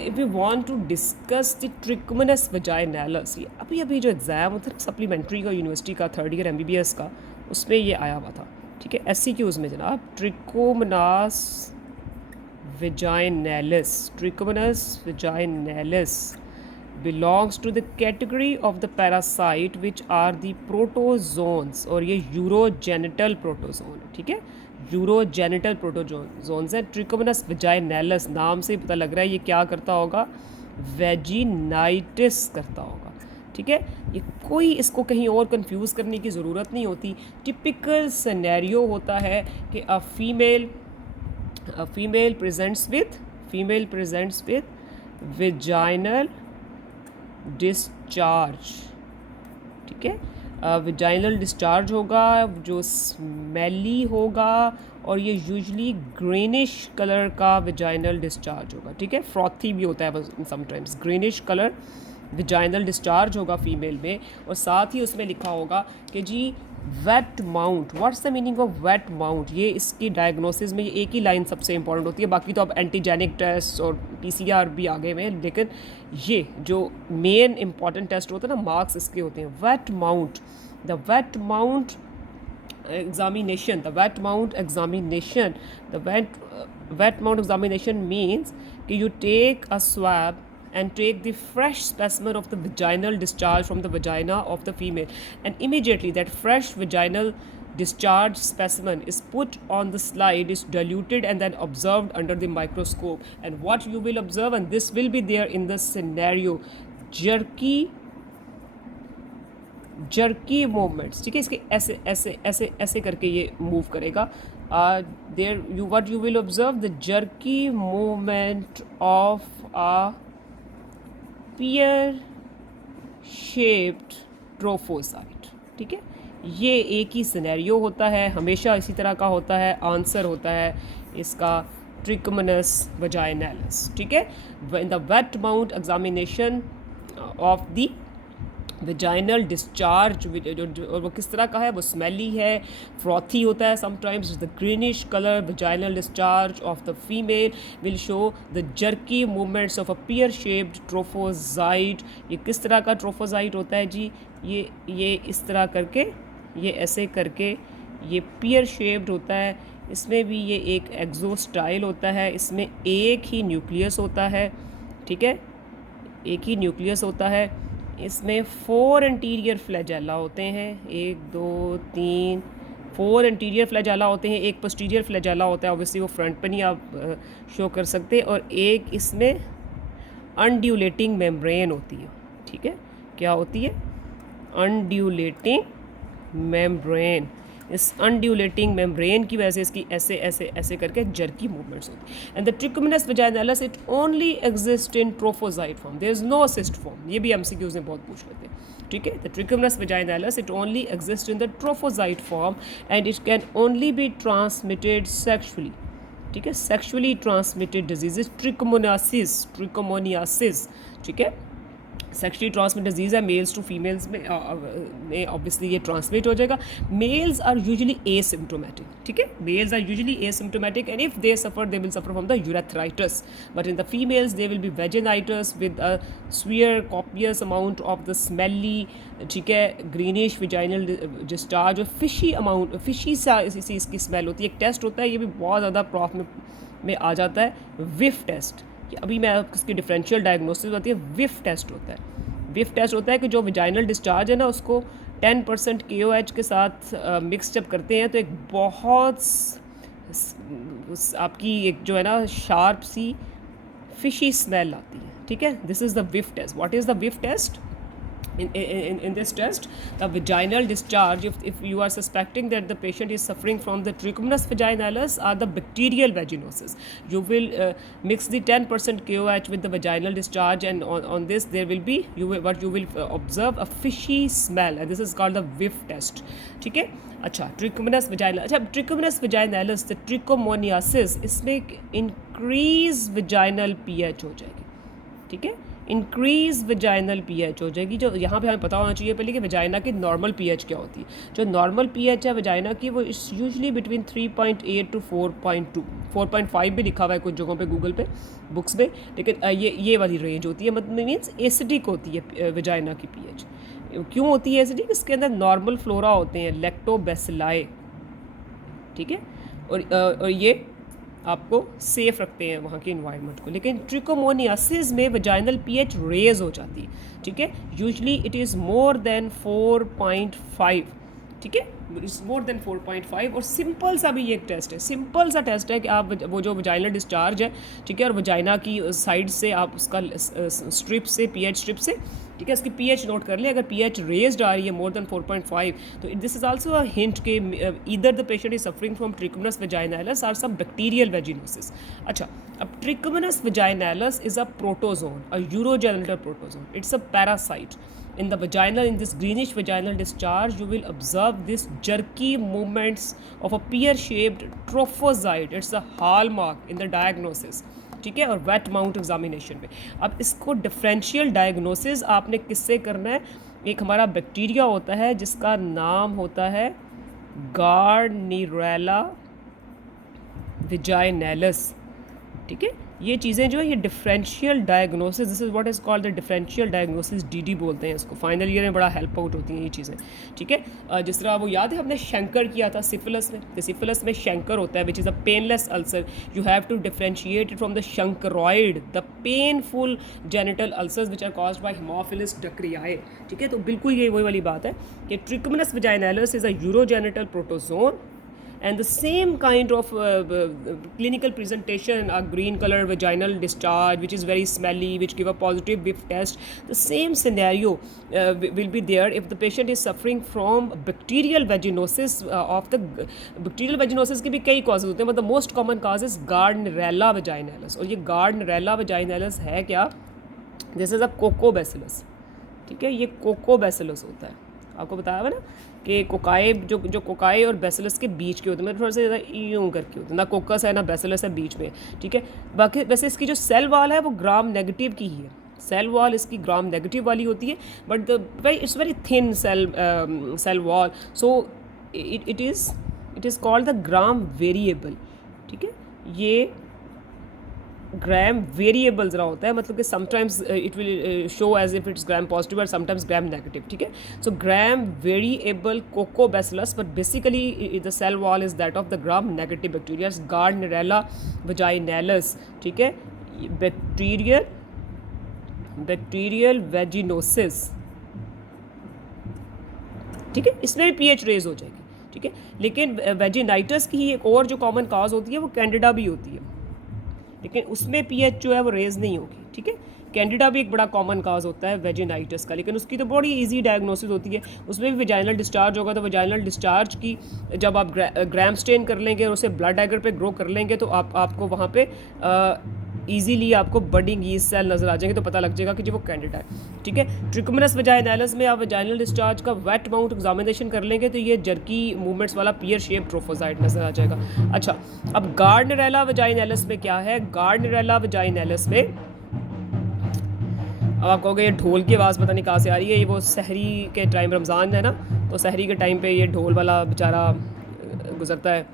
if we want to discuss the trichomonas vaginalis, ये अभी जो एग्ज़ाम होता है सप्लीमेंट्री का यूनिवर्सिटी का 3rd ईयर MBBS का, उसमें ये आया हुआ था, ठीक है, SCQs में जनाब। ट्रिकोमोनास vaginalis belongs to the category of the parasite which are the protozoans, और ये यूरोजेनिटल प्रोटोजोन, ठीक है, यूरोजेनिटल प्रोटोजोन्स है। ट्रिकोमोनास वेजाइनैलिस नाम से पता लग रहा है ये क्या करता होगा, वेजिनाइटिस करता होगा, ठीक है। ये कोई इसको कहीं और कंफ्यूज करने की ज़रूरत नहीं होती। टिपिकल सिनेरियो होता है कि a female presents with vaginal discharge, ठीक है, वेजाइनल डिस्चार्ज होगा जो स्मेली होगा, और ये यूजली ग्रीनिश कलर का वेजाइनल डिस्चार्ज होगा, ठीक है। फ्रॉथी भी होता है sometimes. Greenish colour vaginal discharge होगा फीमेल में, और साथ ही उसमें लिखा होगा कि जी wet mount. What's the meaning of wet mount? ये इसकी डायग्नोसिस में ये एक ही लाइन सबसे इंपॉर्टेंट होती है, बाकी तो अब एंटीजेनिक टेस्ट और PCR भी आ गए हैं, लेकिन ये जो मेन इंपॉर्टेंट टेस्ट होता है ना, मार्क्स इसके होते हैं। Wet mount, the wet mount examination, the wet mount examination, the wet mount examination means कि you take a swab and take the fresh specimen of the vaginal discharge from the vagina of the female, and immediately that fresh vaginal discharge specimen is put on the slide, is diluted and then observed under the microscope. And what you will observe, and this will be there in the scenario, jerky movements, ठीक है, इसके ऐसे ऐसे ऐसे ऐसे करके ये move करेगा। There you what you will observe, the jerky movement of a pear shaped trophozoite, ठीक है। ये एक ही सिनेरियो होता है, हमेशा इसी तरह का होता है। आंसर होता है इसका ट्रिकोमोनास वेजाइनैलिस, ठीक है। In the wet mount examination of the vaginal discharge, और वो किस तरह का है, वो स्मेली है, फ्रॉथी होता है sometimes. The greenish colour vaginal discharge of the female will show the jerky movements of a pear shaped trophozoite. ये किस तरह का ट्रोफोजाइट होता है जी, ये इस तरह करके, ये ऐसे करके ये पियर शेप्ड होता है। इसमें भी ये एक एक्सोस्टाइल होता है, इसमें एक ही न्यूक्लियस होता है, ठीक है, एक ही न्यूक्लियस होता है। इसमें 4 एंटीरियर फ्लैजेला होते हैं, 1 2 3 4 एंटीरियर फ्लैजेला होते हैं। एक पोस्टीरियर फ्लैजेला होता है, ऑब्वियसली वो फ्रंट पर नहीं आप शो कर सकते, और एक इसमें अनड्यूलेटिंग मेम्ब्रेन होती है, ठीक है। क्या होती है? अनड्यूलेटिंग मेम्ब्रेन। इस अनड्यूलेटिंग मेम्ब्रेन की वजह से इसकी ऐसे ऐसे ऐसे करके जर्की मूवमेंट्स होती है। And the Trichomonas vaginalis it only exist in trophozoite form, there is no cyst form. ये भी MCQs में बहुत पूछ लेते हैं, ठीक है। The Trichomonas vaginalis it only exist in the trophozoite form and it can only be transmitted sexually, ठीक है। सेक्शुअली ट्रांसमिटेड डिजीजेस, ट्रिकोमोनियासिस, ठीक है, सेक्शुअली ट्रांसमिट डिजीज़ है। मेल्स टू फीमेल्स में ऑब्वियसली ये ट्रांसमिट हो जाएगा। मेल्स आर यूजुअली एसिम्प्टोमेटिक, ठीक है, males are usually asymptomatic and if they will suffer from the urethritis, but in the females they will be vaginitis with a severe copious amount of the smelly, ठीक है, greenish vaginal discharge, और fishy सा इसकी smell होती है। एक test होता है, ये भी बहुत ज़्यादा प्रॉफ में आ जाता है, विफ टेस्ट। अभी मैं इसकी डिफरेंशियल डायग्नोसिस होती है, विफ टेस्ट होता है। विफ टेस्ट होता है कि जो वेजाइनल डिस्चार्ज है ना, उसको 10% KOH के साथ मिक्सअप करते हैं, तो एक बहुत आपकी एक जो है ना शार्प सी फिशी स्मेल आती है, ठीक है। This is the whiff test. What is the whiff test? In this test, the vaginal discharge, if you are suspecting that the patient is suffering from the trichomonas vaginalis or the bacterial vaginosis, you will mix the 10% KOH with the vaginal discharge, and on this there will be you will observe a fishy smell, and this is called the whiff test, ठीक है। अच्छा, trichomonas vaginalis, अच्छा trichomonas vaginalis, the trichomoniasis, इसमें increase vaginal pH हो जाएगी, ठीक है, increase vaginal pH हो जाएगी। जो यहाँ पे हमें पता होना चाहिए पहले कि वजाइना की नॉर्मल पीएच क्या होती है। जो नॉर्मल पीएच है वजाइना की वो यूजुअली बिटवीन 3.8 टू 4.2, 4.5 भी लिखा हुआ है कुछ जगहों पे गूगल पे बुक्स में, लेकिन ये वाली रेंज होती है। मतलब मीन्स एसिडिक होती है वजाइना की पीएच। क्यों होती है एसिडिक? इसके अंदर नॉर्मल फ्लोरा होते हैं, लैक्टोबैसिलाई, ठीक है, और ये आपको सेफ रखते हैं वहाँ के इन्वायरमेंट को। लेकिन ट्रिकोमोनियासिस में वजाइनल पीएच रेज हो जाती है, ठीक है। Usually it is more than 4.5, ठीक है, इट्स मोर देन 4.5। और सिंपल सा भी ये एक टेस्ट है, सिंपल सा टेस्ट है कि आप वो जो वजाइनल डिस्चार्ज है, ठीक है, और वजाइना की साइड से आप उसका स्ट्रिप से, पीएच स्ट्रिप से, ठीक है, उसकी पीएच नोट कर ले। अगर पीएच रेज्ड आ रही है मोर देन 4.5, तो this is also a hint के either the patient is suffering from Trichomonas vaginalis और सम बैक्टीरियल वेजिनोसिस। अच्छा, अब Trichomonas vaginalis is a protozoan, a urogenital protozoan, it's a parasite in the vaginal, in this greenish vaginal discharge you will observe this jerky movements of a pear shaped trophozoite. It's a hallmark in the diagnosis, ठीक है, और wet mount examination में। अब इसको differential diagnosis आपने किससे करना है? एक हमारा बैक्टीरिया होता है जिसका नाम होता है गार्डनिरेला विजाइनैलिस, ठीक है। ये चीज़ें जो है ये differential diagnosis, this is what is called the differential diagnosis, DD बोलते हैं इसको। फाइनल ईयर में बड़ा हेल्प आउट होती हैं ये चीज़ें, ठीक है। जिस तरह वो याद है हमने शंकर किया था सिफिलिस में, तो सिफिलिस में शंकर होता है which is a painless ulcer. You have to differentiate it from the chancroid, the painful genital ulcers which are caused by Haemophilus ducreyi, ठीक है। तो बिल्कुल ये वही वाली बात है कि Trichomonas vaginalis is a urogenital protozoan and the same kind of clinical presentation, a green color vaginal discharge which is very smelly, which give a positive whiff test. The same scenario will be there if the patient is suffering from bacterial vaginosis of the bacterial vaginosis के भी कई causes होते हैं, but the most common cause is Gardnerella vaginalis। और ये Gardnerella vaginalis है क्या? This is a Coccobacillus, ठीक है, ये कोकोबैसिलस होता है। आपको बताया हुआ ना कि कोकाई जो कोकाई और बैसिलस के बीच के होते हैं, मतलब थोड़ा सा ज़्यादा यूँ करके होते हैं, ना कोकस है ना बैसिलस है, बीच में, ठीक है। बाकी वैसे इसकी जो सेल वॉल है वो ग्राम नेगेटिव की ही है, सेल वॉल इसकी ग्राम नेगेटिव वाली होती है, but it's very thin cell wall, so it is called the Gram variable, ठीक है। ये ग्राम वेरिएबल ज़रा होता है, मतलब कि sometimes it will show as if it's gram positive और समटाइम्स ग्राम नेगेटिव, ठीक है। So gram variable coccobacillus, but basically the cell wall is that of the gram negative bacteria, Gardnerella vaginalis, ठीक है। बैक्टीरियल वेजिनोसिस, ठीक है, इसमें भी pH raise हो जाएगी, ठीक है। लेकिन वेजिनाइटिस की ही एक और जो कॉमन काज होती है वो कैंडिडा भी होती है, लेकिन उसमें पीएच जो है वो रेज नहीं होगी, ठीक है। कैंडिडा भी एक बड़ा कॉमन काज होता है वेजिनाइटिस का, लेकिन उसकी तो बड़ी इजी डायग्नोसिस होती है। उसमें भी वजाइनल डिस्चार्ज होगा, तो वजाइनल डिस्चार्ज की जब आप ग्राम स्टेन कर लेंगे और उसे ब्लड एगर पे ग्रो कर लेंगे, तो आपको वहाँ पे ईजीली आपको बडिंग यीस्ट सेल नज़र आ जाएंगे, तो पता लग जाएगा कि जी वो कैंडिडा है, ठीक है। ट्रिकोमोनास वजाइनैलिस में आप वजाइनल डिस्चार्ज का वेट माउंट एग्जामिनेशन कर लेंगे तो ये जर्की मूवमेंट्स वाला पियर शेप ट्रोफोजाइट नज़र आ जाएगा। अच्छा, अब गार्डनेरेला वजाइनैलिस में क्या है? गार्डनेरेला वजाइनैलिस में अब आप कहोगे ये ढोल की आवाज़ पता नहीं कहाँ से आ रही है, ये वो सहरी के टाइम, रमज़ान है ना, तो सहरी के टाइम पे ये ढोल वाला बेचारा गुजरता है,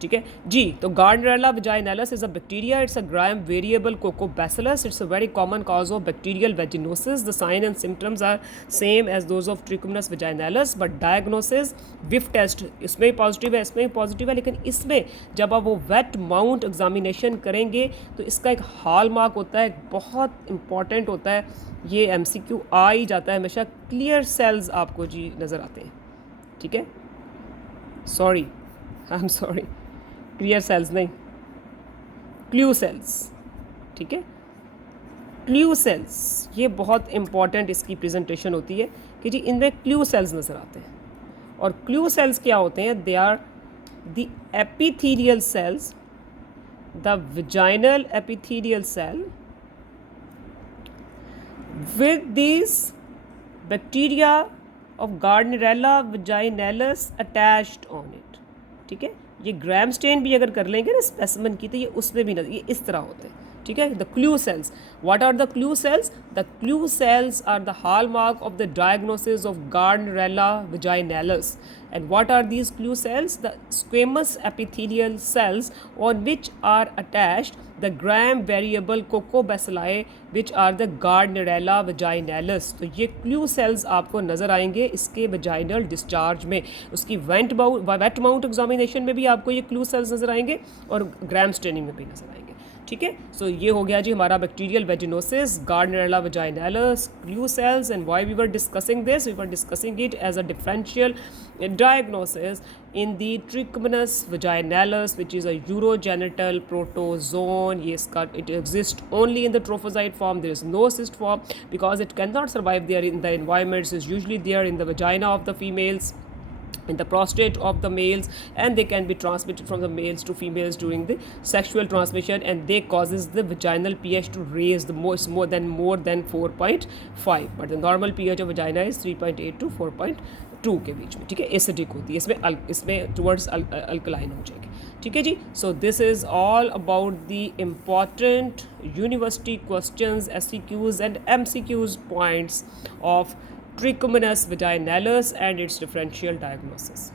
ठीक है जी। तो Gardnerella vaginalis is a bacteria, it's a gram variable coccobacillus, it's a very common cause of bacterial vaginosis. The sign and symptoms are same as those of Trichomonas vaginalis, but diagnosis whiff test इसमें भी positive है, इसमें भी positive है, लेकिन इसमें जब आप वो वेट माउंट एग्जामिनेशन करेंगे तो इसका एक हॉल मार्क होता है, बहुत इंपॉर्टेंट होता है, ये MCQ आ ही जाता है हमेशा। क्लियर सेल्स आपको जी नज़र आते हैं, ठीक है। Sorry, I am sorry, clear cells नहीं, क्ल्यू सेल्स, ठीक है। क्ल्यू सेल्स ये बहुत इंपॉर्टेंट इसकी प्रेजेंटेशन होती है कि जी इनमें क्ल्यू सेल्स नज़र आते हैं। और क्ल्यू सेल्स क्या होते हैं? They are the epithelial cells, the vaginal epithelial cell with these bacteria of Gardnerella vaginalis attached on it, ठीक है। ये ग्राम स्टेन भी अगर कर लेंगे ना स्पेसिमेन की, तो ये उसमें भी ये इस तरह होते हैं, ठीक है. The clue cells, what are the clue cells? The clue cells are the hallmark of the diagnosis of Gardnerella vaginalis. And what are these clue cells? The squamous epithelial cells on which are attached the gram variable cocobacilli, which are the Gardnerella vaginalis. तो ये clue sales आपको नज़र आएंगे इसके vaginal discharge में. उसकी wet mount examination में भी आपको ये क्लू सेल्स नज़र आएंगे और ग्राम स्टेनिंग में भी नज़र आएंगे, ठीक है. सो ये हो गया जी हमारा bacterial vaginosis, Gardnerella vaginalis, clue cells. And why we were discussing this? We were discussing it as a differential diagnosis in the trichomonas vaginalis, which is a urogenital protozoon. Yes, it exists only in the trophozoite form. There is no cyst form because it cannot survive there in the environment. It is usually there in the vagina of the females, in the prostate of the males, and they can be transmitted from the males to females during the sexual transmission, and they causes the vaginal pH to raise the more than 4.5, but the normal pH of vagina is 3.8 to 4.2 के बीच में, ठीक है. Acidic होती है, इसमें towards alkaline हो जाएगी, ठीक है जी. So this is all about the important university questions, SCQs and MCQs points of Trichomonas vaginalis and its differential diagnosis.